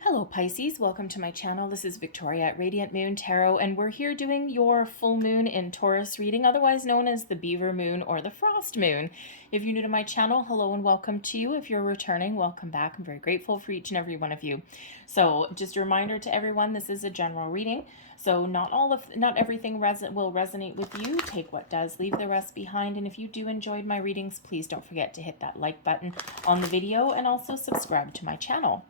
Hello Pisces, welcome to my channel. This is Victoria at Radiant Moon Tarot, and we're here doing your full moon in Taurus reading, otherwise known as the Beaver Moon or the Frost Moon. If you're new to my channel, hello and welcome to you. If you're returning, welcome back. I'm very grateful for each and every one of you. So just a reminder to everyone, this is a general reading. So not everything will resonate with you. Take what does, leave the rest behind. And if you do enjoy my readings, please don't forget to hit that like button on the video and also subscribe to my channel.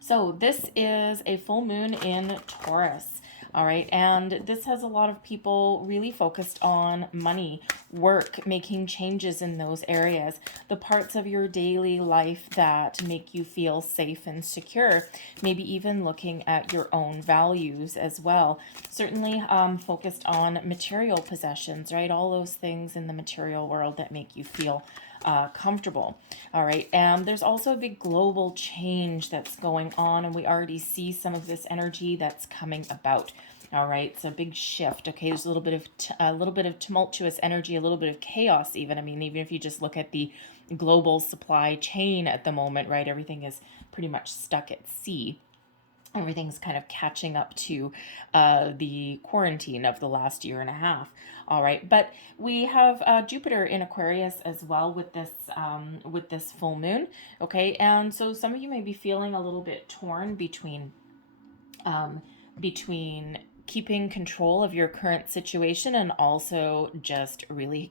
So this is a full moon in Taurus, all right, and this has a lot of people really focused on money, work, making changes in those areas, the parts of your daily life that make you feel safe and secure, maybe even looking at your own values as well. Certainly focused on material possessions, right, all those things in the material world that make you feel comfortable. All right. And there's also a big global change that's going on, and we already see some of this energy that's coming about. All right. So big shift. Okay. There's a little bit of tumultuous energy, a little bit of chaos even. I mean, even if you just look at the global supply chain at the moment, right? Everything is pretty much stuck at sea. Everything's kind of catching up to the quarantine of the last year and a half. All right, but we have Jupiter in Aquarius as well with this full moon. Okay, and so some of you may be feeling a little bit torn between keeping control of your current situation and also just really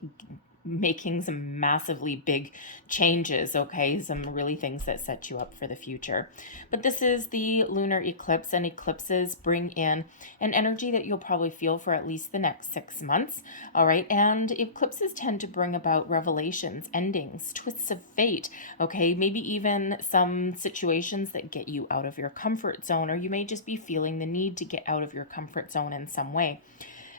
making some massively big changes, okay? Some really things that set you up for the future. But this is the lunar eclipse, and eclipses bring in an energy that you'll probably feel for at least the next 6 months, all right? And eclipses tend to bring about revelations, endings, twists of fate, okay? Maybe even some situations that get you out of your comfort zone, or you may just be feeling the need to get out of your comfort zone in some way.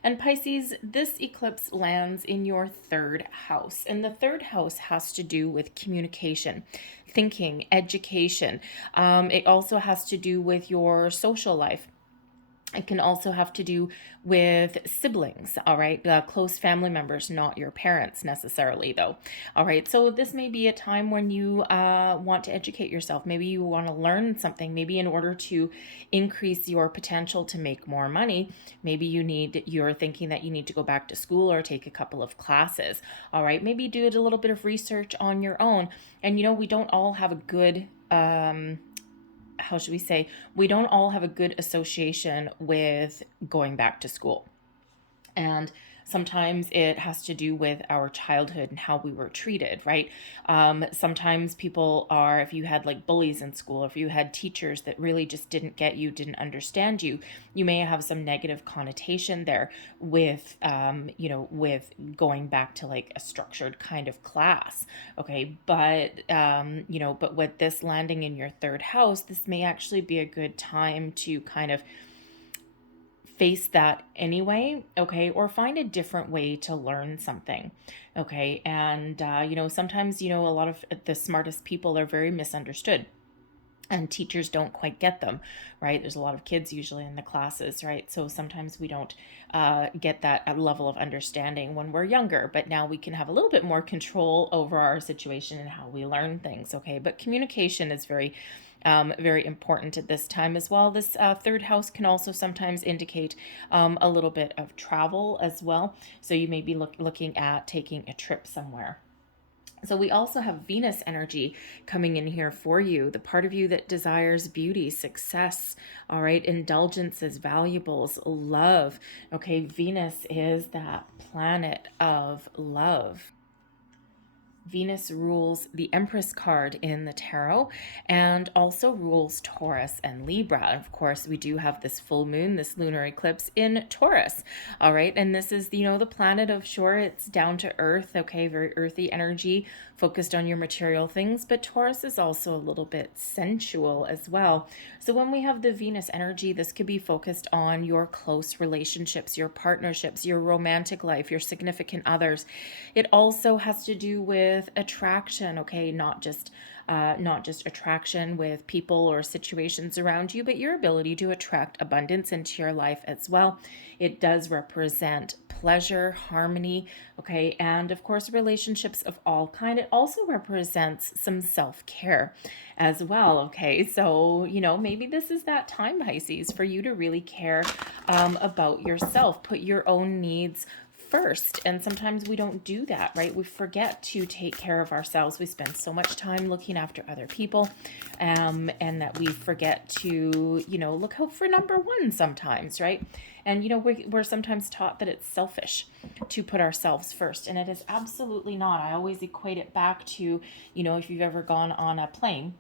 And Pisces, this eclipse lands in your third house. And the third house has to do with communication, thinking, education. It also has to do with your social life. It can also have to do with siblings, all right? Close family members, not your parents necessarily, though. All right, so this may be a time when you want to educate yourself. Maybe you want to learn something. Maybe in order to increase your potential to make more money, maybe you're thinking that you need to go back to school or take a couple of classes, all right? Maybe do a little bit of research on your own. And, we don't all have a good... how should we say, we don't all have a good association with going back to school. And sometimes it has to do with our childhood and how we were treated, right? Sometimes people are, if you had like bullies in school, if you had teachers that really just didn't get you, didn't understand you, you may have some negative connotation there with, with going back to like a structured kind of class. Okay. But, but with this landing in your third house, this may actually be a good time to kind of face that anyway, okay, or find a different way to learn something, okay. And sometimes a lot of the smartest people are very misunderstood, and teachers don't quite get them, right? There's a lot of kids usually in the classes, right? So sometimes we don't get that level of understanding when we're younger, but now we can have a little bit more control over our situation and how we learn things, okay? But communication is very important at this time as well. This third house can also sometimes indicate a little bit of travel as well. So you may be looking at taking a trip somewhere. So we also have Venus energy coming in here for you, the part of you that desires beauty, success, all right, indulgences, valuables, love. Okay, Venus is that planet of love. Venus rules the Empress card in the tarot and also rules Taurus and Libra. And of course, we do have this full moon, this lunar eclipse in Taurus. All right. And this is, the planet of, sure, it's down to earth. Okay. Very earthy energy, focused on your material things. But Taurus is also a little bit sensual as well. So when we have the Venus energy, this could be focused on your close relationships, your partnerships, your romantic life, your significant others. It also has to do with attraction, okay, not just not just attraction with people or situations around you, but your ability to attract abundance into your life as well. It does represent pleasure, harmony, okay, and of course relationships of all kind. It also represents some self-care as well, okay? So, maybe this is that time, Pisces, for you to really care about yourself, put your own needs first. And sometimes we don't do that, right? We forget to take care of ourselves. We spend so much time looking after other people, and that we forget to, look out for number one sometimes, right? And, we're sometimes taught that it's selfish to put ourselves first, and it is absolutely not. I always equate it back to, if you've ever gone on a plane.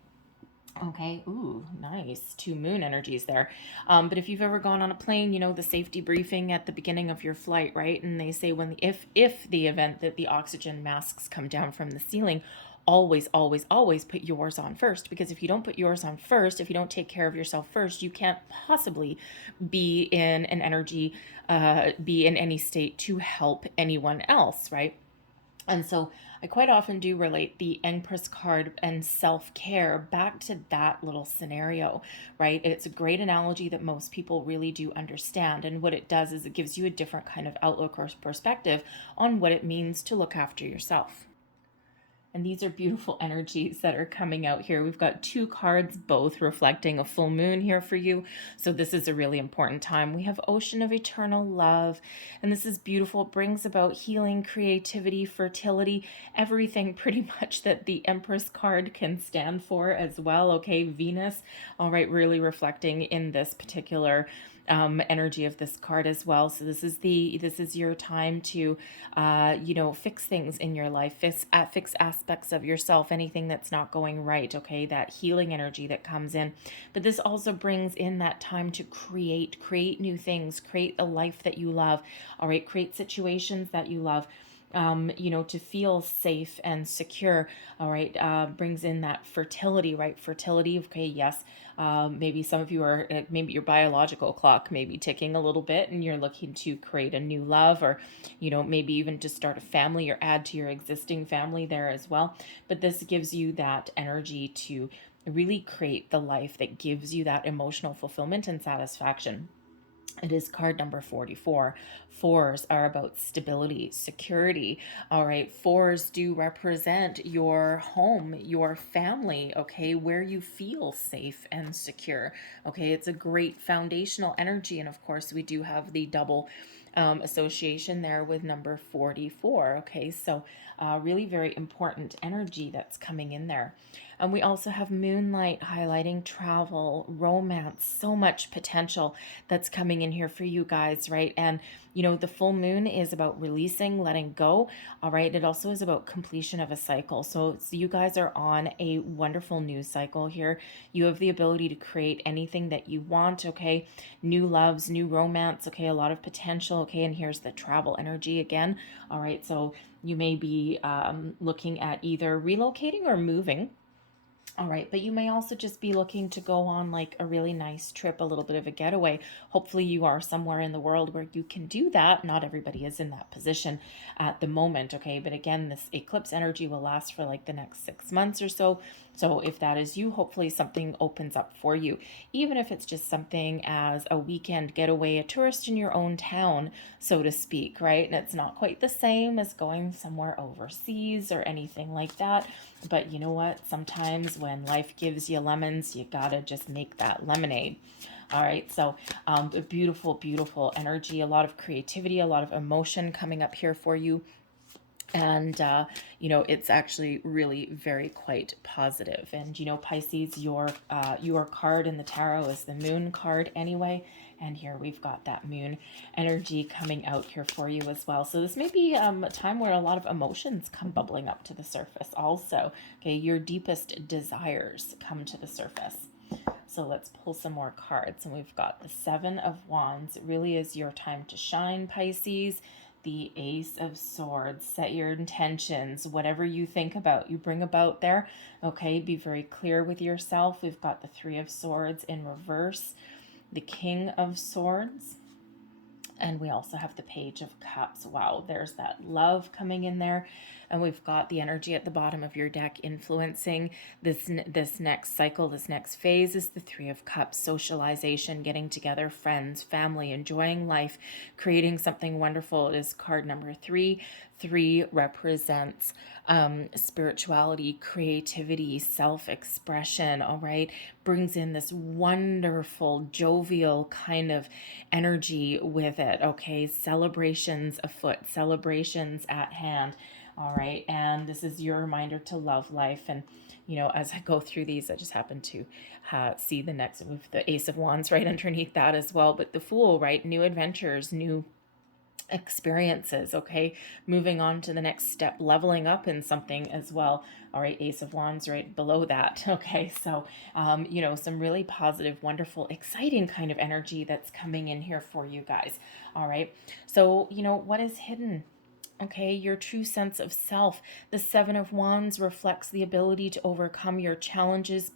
Okay, ooh, nice. Two moon energies there. But if you've ever gone on a plane, the safety briefing at the beginning of your flight, right? And they say if the event that the oxygen masks come down from the ceiling, always, always, always put yours on first. Because if you don't put yours on first, if you don't take care of yourself first, you can't possibly be in an energy, be in any state to help anyone else, right? And so I quite often do relate the Empress card and self-care back to that little scenario, right? It's a great analogy that most people really do understand. And what it does is it gives you a different kind of outlook or perspective on what it means to look after yourself. And these are beautiful energies that are coming out here. We've got two cards, both reflecting a full moon here for you. So this is a really important time. We have Ocean of Eternal Love, and this is beautiful. It brings about healing, creativity, fertility, everything pretty much that the Empress card can stand for as well. Okay, Venus, all right, really reflecting in this particular energy of this card as well. So this is your time to fix things in your life, fix aspects of yourself, anything that's not going right, okay? That healing energy that comes in. But this also brings in that time to create new things, create a life that you love, all right? Create situations that you love. To feel safe and secure, all right, brings in that fertility, right? Fertility, okay, yes. Maybe some of you are, maybe your biological clock may be ticking a little bit and you're looking to create a new love, or, maybe even to start a family or add to your existing family there as well. But this gives you that energy to really create the life that gives you that emotional fulfillment and satisfaction. It is card number 44. Fours are about stability, security. All right. Fours do represent your home, your family, okay, where you feel safe and secure. Okay. It's a great foundational energy. And of course, we do have the double association there with number 44. Okay. So, really very important energy that's coming in there. And we also have Moonlight highlighting travel, romance, so much potential that's coming in here for you guys, right? And, the full moon is about releasing, letting go, all right? It also is about completion of a cycle. So you guys are on a wonderful news cycle here. You have the ability to create anything that you want, okay? New loves, new romance, okay? A lot of potential, okay? And here's the travel energy again, all right? So you may be looking at either relocating or moving. All right, but you may also just be looking to go on like a really nice trip, a little bit of a getaway. Hopefully you are somewhere in the world where you can do that. Not everybody is in that position at the moment, okay? But again, this eclipse energy will last for like the next 6 months or so. So if that is you, hopefully something opens up for you, even if it's just something as a weekend getaway, a tourist in your own town, so to speak, right? And it's not quite the same as going somewhere overseas or anything like that. But you know what? Sometimes when life gives you lemons, you gotta just make that lemonade. All right, so a beautiful, beautiful energy, a lot of creativity, a lot of emotion coming up here for you. And, it's actually really very quite positive. And, Pisces, your card in the tarot is the moon card anyway. And here we've got that moon energy coming out here for you as well. So this may be a time where a lot of emotions come bubbling up to the surface also. Okay, your deepest desires come to the surface. So let's pull some more cards. And we've got the Seven of Wands. It really is your time to shine, Pisces. The Ace of Swords. Set your intentions. Whatever you think about, you bring about there. Okay, be very clear with yourself. We've got the Three of Swords in reverse. The King of Swords. And we also have the Page of Cups. Wow, there's that love coming in there. And we've got the energy at the bottom of your deck influencing this next cycle, this next phase is the Three of Cups, socialization, getting together, friends, family, enjoying life, creating something wonderful. It is card number 3. 3 represents spirituality, creativity, self-expression, all right? Brings in this wonderful, jovial kind of energy with it, okay? Celebrations afoot, celebrations at hand, all right? And this is your reminder to love life. And, you know, as I go through these, I just happen to see the next with the Ace of Wands right underneath that as well. But the Fool, right? New adventures, new experiences, okay? Moving on to the next step, leveling up in something as well. All right, Ace of Wands right below that. Okay, so, you know, some really positive, wonderful, exciting kind of energy that's coming in here for you guys. All right, so, you know, what is hidden? Okay, your true sense of self. The Seven of Wands reflects the ability to overcome your challenges,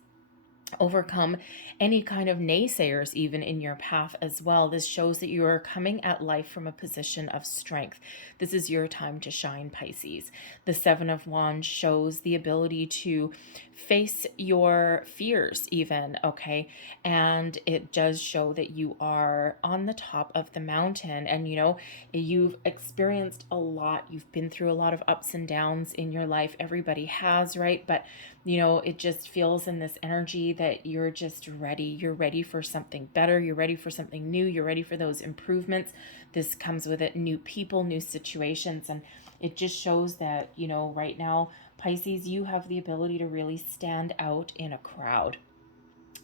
overcome any kind of naysayers even in your path as well. This shows that you are coming at life from a position of strength. This is your time to shine, Pisces. The Seven of Wands shows the ability to face your fears even, okay? And it does show that you are on the top of the mountain, and you know, you've experienced a lot. You've been through a lot of ups and downs in your life. Everybody has, right? But you know, it just feels in this energy that you're just ready. You're ready for something better. You're ready for something new. You're ready for those improvements. This comes with it, new people, new situations. And it just shows that, you know, right now, Pisces, you have the ability to really stand out in a crowd.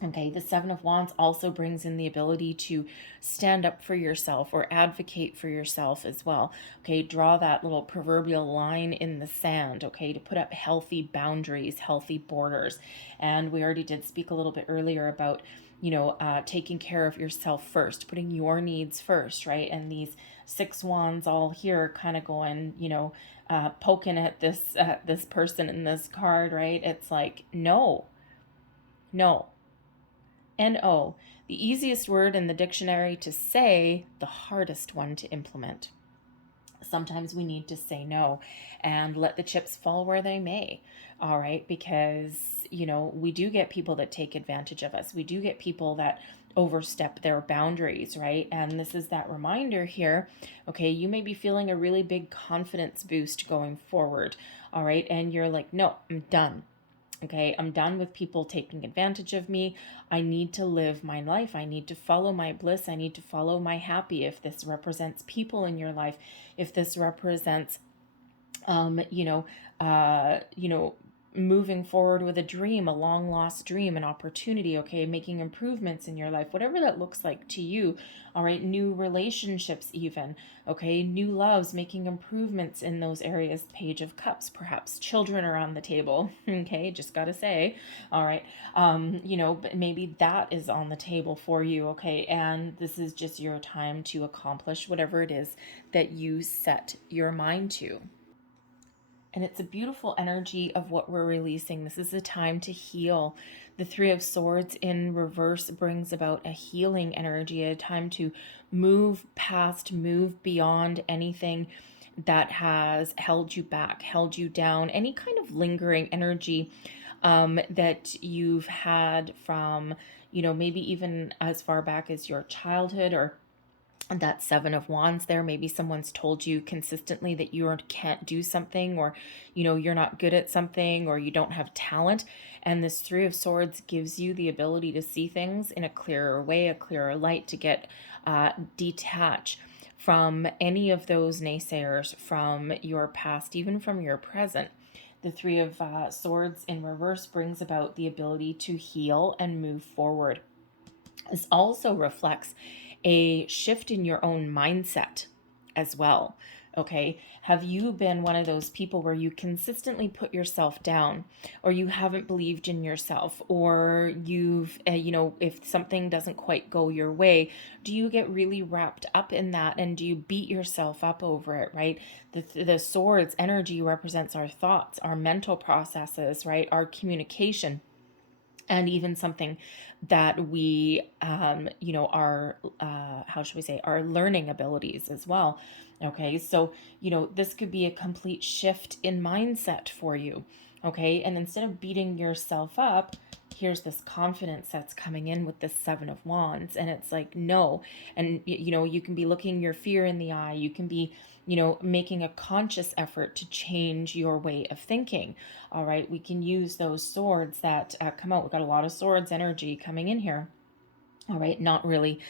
Okay, the Seven of Wands also brings in the ability to stand up for yourself or advocate for yourself as well. Okay, draw that little proverbial line in the sand, okay, to put up healthy boundaries, healthy borders. And we already did speak a little bit earlier about, you know, taking care of yourself first, putting your needs first, right? And these 6 wands all here kind of going, you know, poking at this person in this card, right? It's like, no, no. No, the easiest word in the dictionary to say, the hardest one to implement. Sometimes we need to say no and let the chips fall where they may, all right? Because, you know, we do get people that take advantage of us. We do get people that overstep their boundaries, right? And this is that reminder here, okay, you may be feeling a really big confidence boost going forward, all right? And you're like, no, I'm done. Okay, I'm done with people taking advantage of me. I need to live my life. I need to follow my bliss. I need to follow my happy. If this represents people in your life, if this represents, you know, moving forward with a dream, a long lost dream, an opportunity, okay, making improvements in your life, whatever that looks like to you, all right, new relationships even, okay, new loves, making improvements in those areas, Page of Cups, perhaps children are on the table, okay, just gotta say, all right, you know, but maybe that is on the table for you, okay, and this is just your time to accomplish whatever it is that you set your mind to. And it's a beautiful energy of what we're releasing. This is a time to heal. The Three of Swords in reverse brings about a healing energy, a time to move past, move beyond anything that has held you back, held you down, any kind of lingering energy that you've had from, you know, maybe even as far back as your childhood, or that Seven of Wands there. Maybe someone's told you consistently that you can't do something, or, you know, you're not good at something, or you don't have talent. And this Three of Swords gives you the ability to see things in a clearer way, a clearer light, to get detach from any of those naysayers from your past, even from your present. The Three of Swords in reverse brings about the ability to heal and move forward. This also reflects a shift in your own mindset as well. Okay, have you been one of those people where you consistently put yourself down, or you haven't believed in yourself, or you've, you know, if something doesn't quite go your way, do you get really wrapped up in that, and do you beat yourself up over it, right? The swords energy represents our thoughts, our mental processes, right? Our communication, and even something that we, our, how should we say, our learning abilities as well. Okay, so, this could be a complete shift in mindset for you. Okay, and instead of beating yourself up, here's this confidence that's coming in with this Seven of Wands. And it's like, no. And, you can be looking your fear in the eye. You can be, making a conscious effort to change your way of thinking. All right, we can use those swords that come out. We've got a lot of swords energy coming in here. All right, not really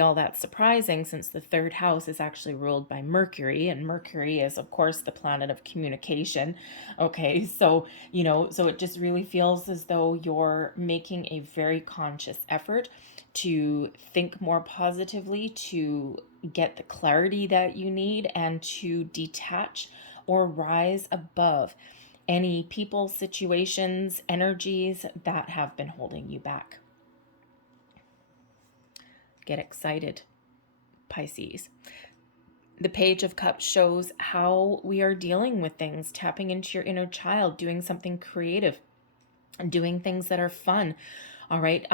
all that surprising, since the third house is actually ruled by Mercury, and Mercury is, of course, the planet of communication. Okay, so, so it just really feels as though you're making a very conscious effort to think more positively, to get the clarity that you need, and to detach or rise above any people, situations, energies that have been holding you back. Get excited, Pisces. The Page of Cups shows how we are dealing with things, tapping into your inner child, doing something creative, doing things that are fun. All right,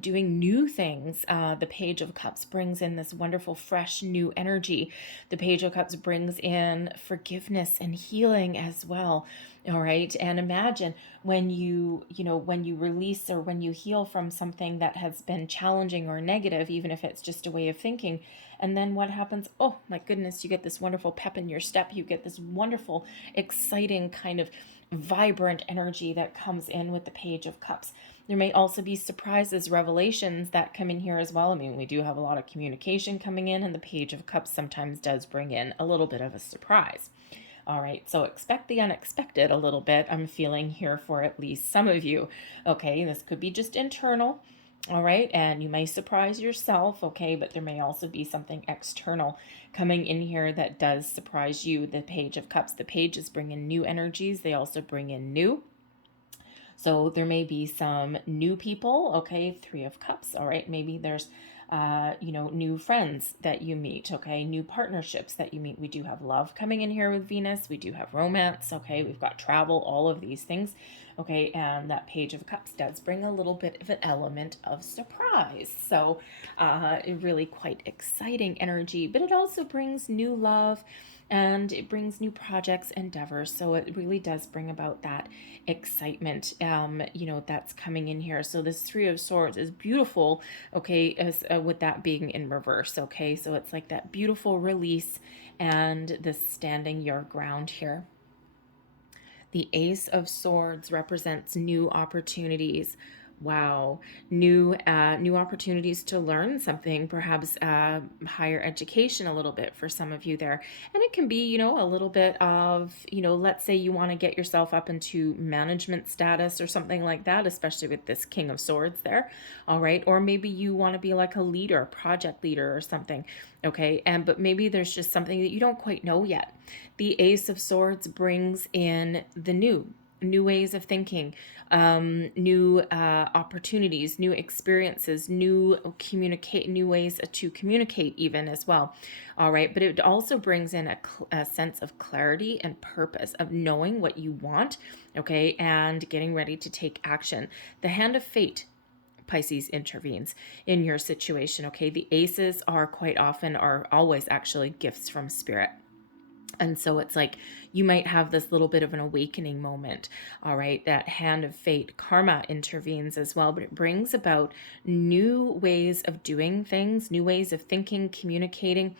doing new things. The Page of Cups brings in this wonderful, fresh, new energy. The Page of Cups brings in forgiveness and healing as well. All right, and imagine when when you release or when you heal from something that has been challenging or negative, even if it's just a way of thinking. And then what happens? Oh my goodness, you get this wonderful pep in your step. You get this wonderful, exciting kind of vibrant energy that comes in with the Page of Cups. There may also be surprises, revelations that come in here as well. I mean, we do have a lot of communication coming in, and the Page of Cups sometimes does bring in a little bit of a surprise. All right, so expect the unexpected a little bit, I'm feeling here for at least some of you. Okay, this could be just internal. All right, and you may surprise yourself, okay, but there may also be something external coming in here that does surprise you. The Page of Cups, the pages bring in new energies. They also bring in new. So there may be some new people, okay, Three of Cups, all right, maybe there's, new friends that you meet, okay, new partnerships that you meet. We do have love coming in here with Venus. We do have romance, okay, we've got travel, all of these things, okay, and that Page of Cups does bring a little bit of an element of surprise. So really quite exciting energy, but it also brings new love, and it brings new projects, endeavors. So it really does bring about that excitement, that's coming in here. So this Three of Swords is beautiful, okay, as with that being in reverse, okay? So it's like that beautiful release and the standing your ground here. The Ace of Swords represents new opportunities. Wow, new opportunities to learn something, perhaps higher education a little bit for some of you there. And it can be, a little bit of, let's say you want to get yourself up into management status or something like that, especially with this King of Swords there. All right, or maybe you want to be like a leader, project leader or something. Okay, but maybe there's just something that you don't quite know yet. The Ace of Swords brings in the new ways of thinking, new opportunities, new experiences, new ways to communicate even as well. All right, but it also brings in a sense of clarity and purpose, of knowing what you want, okay, and getting ready to take action. The Hand of Fate, Pisces, intervenes in your situation, okay? The aces are always actually gifts from spirit. And so it's like you might have this little bit of an awakening moment. All right, that Hand of Fate, karma intervenes as well, but it brings about new ways of doing things, new ways of thinking, communicating,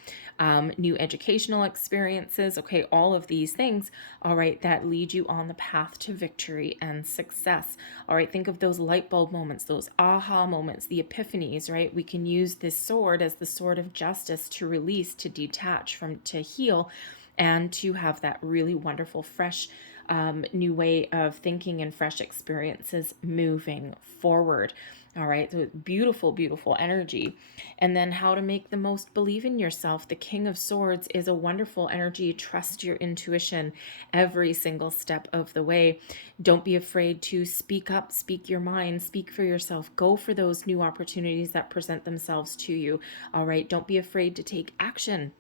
new educational experiences. Okay, all of these things, all right, that lead you on the path to victory and success. All right, think of those light bulb moments, those aha moments, the epiphanies, right? We can use this sword as the sword of justice to release, to detach from, to heal, and to have that really wonderful, fresh, new way of thinking and fresh experiences moving forward. All right, so beautiful, beautiful energy. And then how to make the most believe in yourself. The King of Swords is a wonderful energy. Trust your intuition every single step of the way. Don't be afraid to speak up, speak your mind, speak for yourself. Go for those new opportunities that present themselves to you. All right, don't be afraid to take action.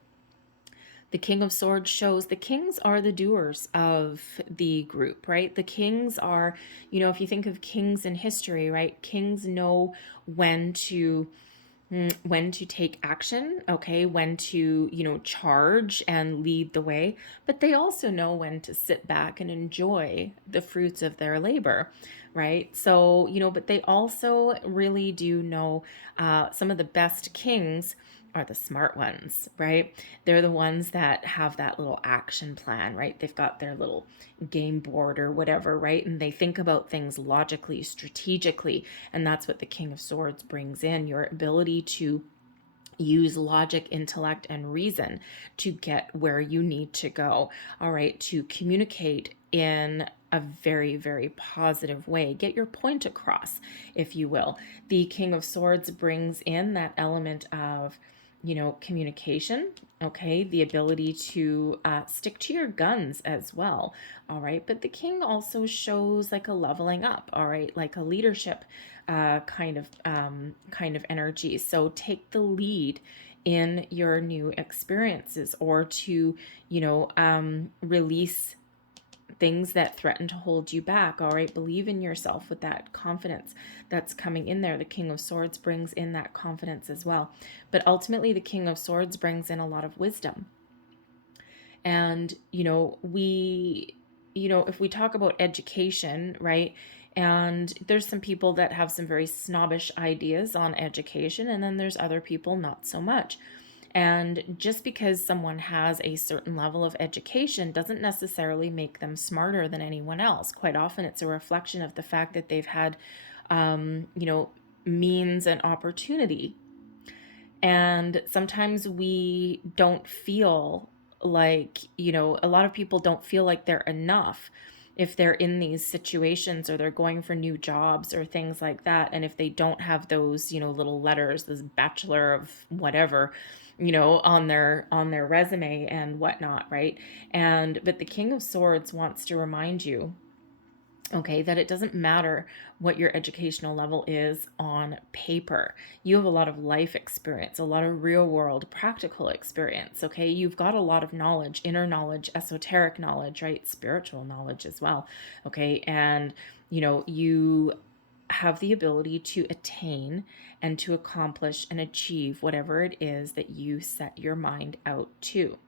The King of Swords shows the kings are the doers of the group, right? The kings are, if you think of kings in history, right? Kings know when to take action, okay, when to, charge and lead the way, but they also know when to sit back and enjoy the fruits of their labor, right? So, but they also really do know some of the best kings are the smart ones, right? They're the ones that have that little action plan, right? They've got their little game board or whatever, right? And they think about things logically, strategically. And that's what the King of Swords brings in, your ability to use logic, intellect, and reason to get where you need to go. All right, to communicate in a very, very positive way. Get your point across, if you will. The King of Swords brings in that element of communication, okay, the ability to stick to your guns as well, all right, but the king also shows like a leveling up, all right, like a leadership kind of energy. So take the lead in your new experiences, or to release things that threaten to hold you back. All right, believe in yourself with that confidence that's coming in there. The King of Swords brings in that confidence as well, but ultimately the King of Swords brings in a lot of wisdom. And if we talk about education, right, and there's some people that have some very snobbish ideas on education, and then there's other people not so much. And just because someone has a certain level of education doesn't necessarily make them smarter than anyone else. Quite often it's a reflection of the fact that they've had, means and opportunity. And sometimes we don't feel like, a lot of people don't feel like they're enough if they're in these situations, or they're going for new jobs or things like that. And if they don't have those, little letters, this bachelor of whatever, on their resume and whatnot, right? But the King of Swords wants to remind you, okay, that it doesn't matter what your educational level is on paper. You have a lot of life experience, a lot of real world practical experience, okay? You've got a lot of knowledge, inner knowledge, esoteric knowledge, right? Spiritual knowledge as well, okay? And, you have the ability to attain and to accomplish and achieve whatever it is that you set your mind out to.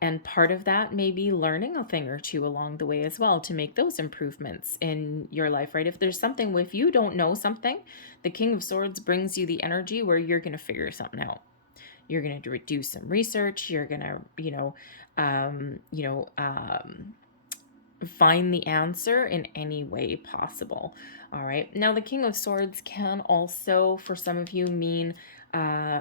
And part of that may be learning a thing or two along the way as well to make those improvements in your life, right? If there's something, if you don't know something, the King of Swords brings you the energy where you're going to figure something out. You're going to do some research. You're going to, find the answer in any way possible. All right. Now, the King of Swords can also, for some of you, mean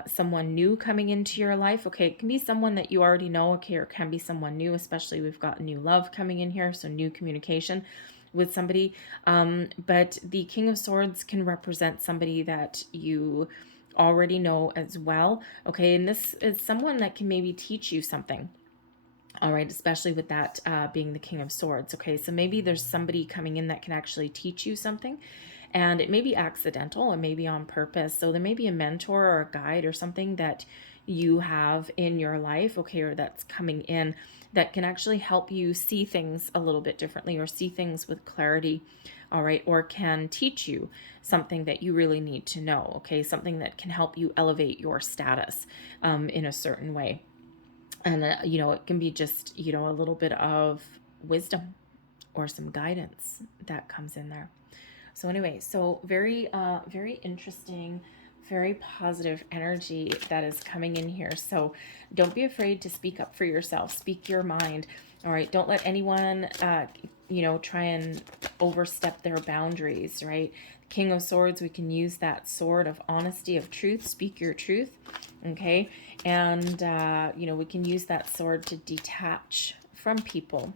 someone new coming into your life. Okay, it can be someone that you already know, okay, or it can be someone new, especially we've got new love coming in here, so new communication with somebody. But the King of Swords can represent somebody that you already know as well. Okay, and this is someone that can maybe teach you something. All right, especially with that being the King of Swords. Okay, so maybe there's somebody coming in that can actually teach you something. And it may be accidental, it may be on purpose. So there may be a mentor or a guide or something that you have in your life, okay, or that's coming in that can actually help you see things a little bit differently, or see things with clarity, all right, or can teach you something that you really need to know, okay, something that can help you elevate your status in a certain way. And, it can be just, a little bit of wisdom or some guidance that comes in there. So anyway, so very, very interesting, very positive energy that is coming in here. So don't be afraid to speak up for yourself. Speak your mind. All right. Don't let anyone, try and overstep their boundaries, right? King of Swords, we can use that sword of honesty, of truth. Speak your truth. Okay. And, we can use that sword to detach from people,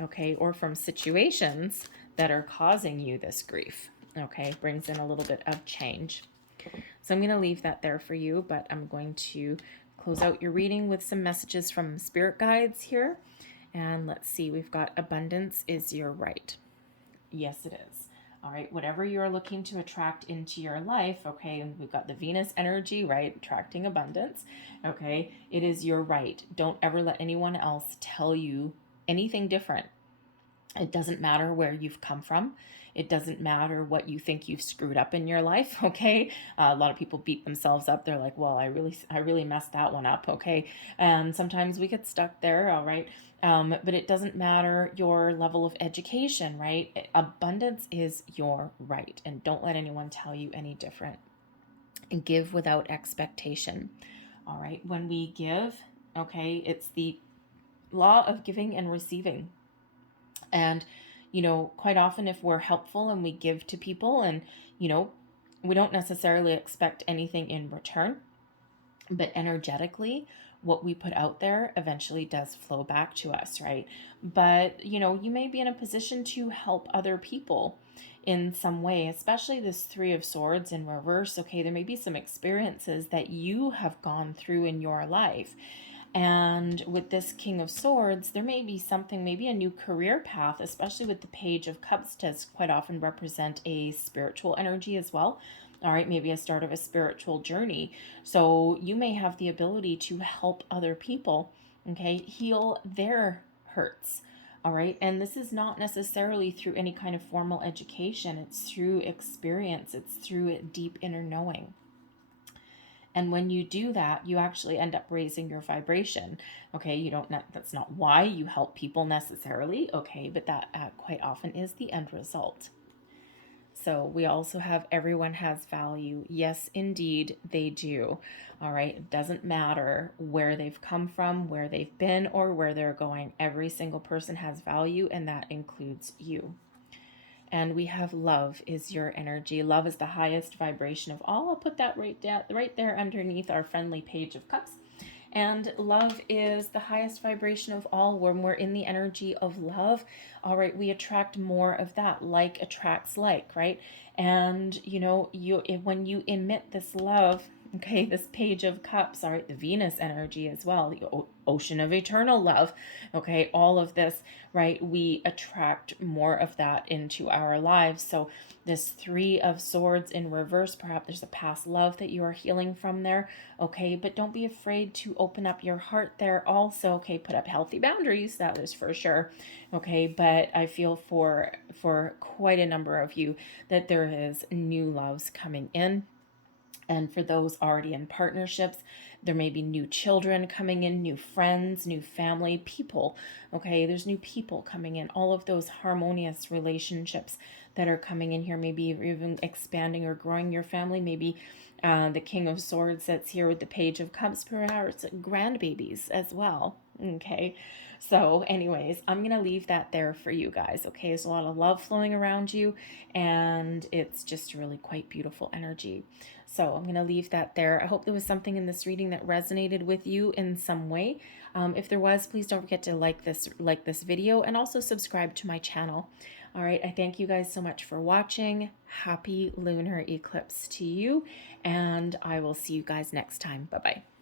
okay, or from situations that are causing you this grief, okay? Brings in a little bit of change. So I'm going to leave that there for you, but I'm going to close out your reading with some messages from spirit guides here. And let's see, we've got abundance is your right. Yes, it is. All right, whatever you're looking to attract into your life, okay, and we've got the Venus energy, right, attracting abundance, okay, it is your right. Don't ever let anyone else tell you anything different. It doesn't matter where you've come from. It doesn't matter what you think you've screwed up in your life, okay? A lot of people beat themselves up. They're like, well, I really messed that one up, okay? And sometimes we get stuck there, all right? But it doesn't matter your level of education, right? Abundance is your right, and don't let anyone tell you any different. And give without expectation, all right? When we give, okay, it's the law of giving and receiving. And, quite often if we're helpful and we give to people and, we don't necessarily expect anything in return, but energetically, what we put out there eventually does flow back to us, right? But, you may be in a position to help other people in some way, especially this Three of Swords in reverse. Okay, there may be some experiences that you have gone through in your life. And with this King of Swords, there may be something, maybe a new career path, especially with the Page of Cups does quite often represent a spiritual energy as well. All right, maybe a start of a spiritual journey. So you may have the ability to help other people, okay, heal their hurts. All right, and this is not necessarily through any kind of formal education. It's through experience. It's through deep inner knowing. And when you do that, you actually end up raising your vibration. Okay, that's not why you help people necessarily, okay, but that quite often is the end result. So we also have everyone has value. Yes, indeed, they do. All right, it doesn't matter where they've come from, where they've been, or where they're going. Every single person has value, and that includes you. And we have love is your energy. Love is the highest vibration of all. I'll put that right there underneath our friendly Page of Cups. And love is the highest vibration of all. When we're in the energy of love, all right, we attract more of that. Like attracts like, right? And when you emit this love, okay, this Page of Cups, all right, the Venus energy as well, the ocean of eternal love, okay, all of this, right, we attract more of that into our lives. So this Three of Swords in reverse, perhaps there's a past love that you are healing from there, okay, but don't be afraid to open up your heart there also, okay, put up healthy boundaries, that is for sure, okay, but I feel for quite a number of you that there is new loves coming in. And for those already in partnerships, there may be new children coming in, new friends, new family, people. Okay, there's new people coming in. All of those harmonious relationships that are coming in here, maybe even expanding or growing your family. Maybe the King of Swords that's here with the Page of Cups, perhaps grandbabies as well. Okay, so anyways, I'm going to leave that there for you guys. Okay, there's a lot of love flowing around you, and it's just really quite beautiful energy. So I'm going to leave that there. I hope there was something in this reading that resonated with you in some way. If there was, please don't forget to like this video and also subscribe to my channel. All right, I thank you guys so much for watching. Happy lunar eclipse to you, and I will see you guys next time. Bye-bye.